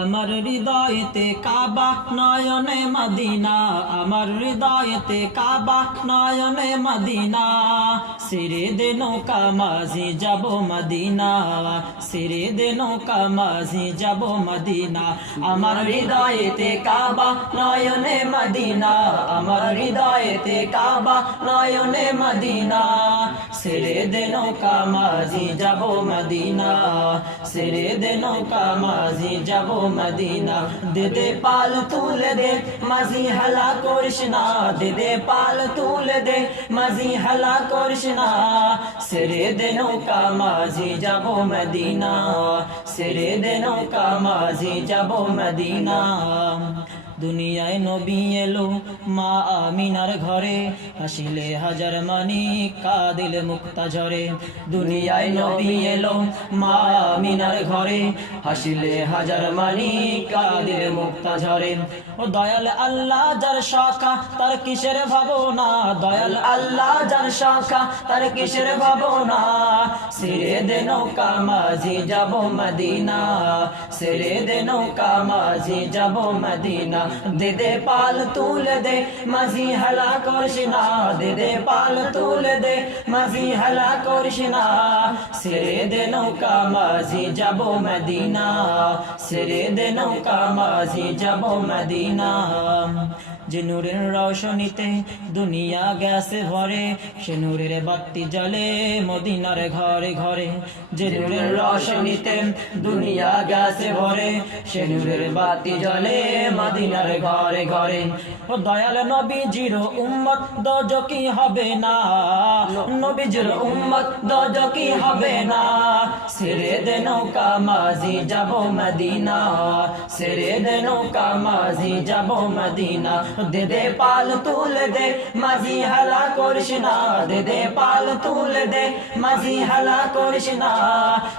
আমার হৃদয়েতে কাবা নয়নে মদিনা, আমার হৃদয়েতে কাবা নয়নে মদিনা। সিরে দে নৌকা, মাঝি যাব মদিনা। সিরে দে নৌকা, মাঝি যাব মদিনা। আমার হৃদয়েতে কাবা নয়নে মদিনা, আমার হৃদয়েতে কাবা নয়নে মদিনা। সিরে দে নৌকা মাঝি যাব মদিনা। সিরে দে নৌকা মাঝি যাব মদিনা। দে দে পাল তুলে দে মাঝি হালা করিস না। দে দে পাল তুলে দে মাঝি হালা করিস না। সিরে দে নৌকা মাঝি যাব মদিনা। সিরে দে নৌকা মাঝি যাব মদিনা। দুনিয়ায় নবী এলো মা আমিনার ঘরে। হাসিলে হাজার মানি কাদিলে মুক্তা ঝরে দুনিয়ায় নবী এলো মা আমিনার ঘরে। হাসিলে হাজার মানি কাদিলে মুক্তা ঝরে ও দয়াল আল্লাহ যার শাখা, তার কিসের ভাবনা? দয়াল আল্লাহ যার শাখা, তার কিসের ভাবনা? সিরে দে নৌকা মাঝি যাব মদিনা সিরে দে নৌকা মাঝি যাব মদিনা দে দে পাল তুলে দে মাঝি হালা করিস না দে দে পাল তুলে দে মাঝি হালা না সিরে দে নৌকা মাঝি যাব মদিনা সিরে দে নৌকা মাঝি যাব মদিনা যে নূরের রওশনীতে দুনিয়া গেছে ভরে, সে নূরের বাতি জ্বলে মদিনার ঘরে। ঘরে ঘরে যে নূরের রওশনীতে দুনিয়া গেছে ভরে সে নূরের বাতি জ্বলে মদিনার ঘরে ঘরে। ও দয়াল নবীজির উম্মত দজকি হবে না? নবীজির উম্মত দজকি হবে না? সিরে দে নৌকা মাঝি যাব মদিনা সিরে দে নৌকা মাঝি যাব মদিনা দে পাল তুলে দে মাঝি হালা করিস না পাল তুলে দে মাঝি হালা করিস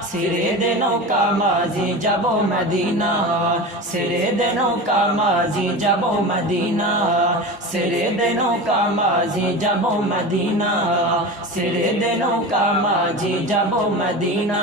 সিরে দে নৌকা মাঝি যাব মদিনা সিরে দে নৌকা মাঝি যাব মদিনা সিরে দে নৌকা মাঝি যাব মদিনা সিরে দে নৌকা মাঝি যাব মদিনা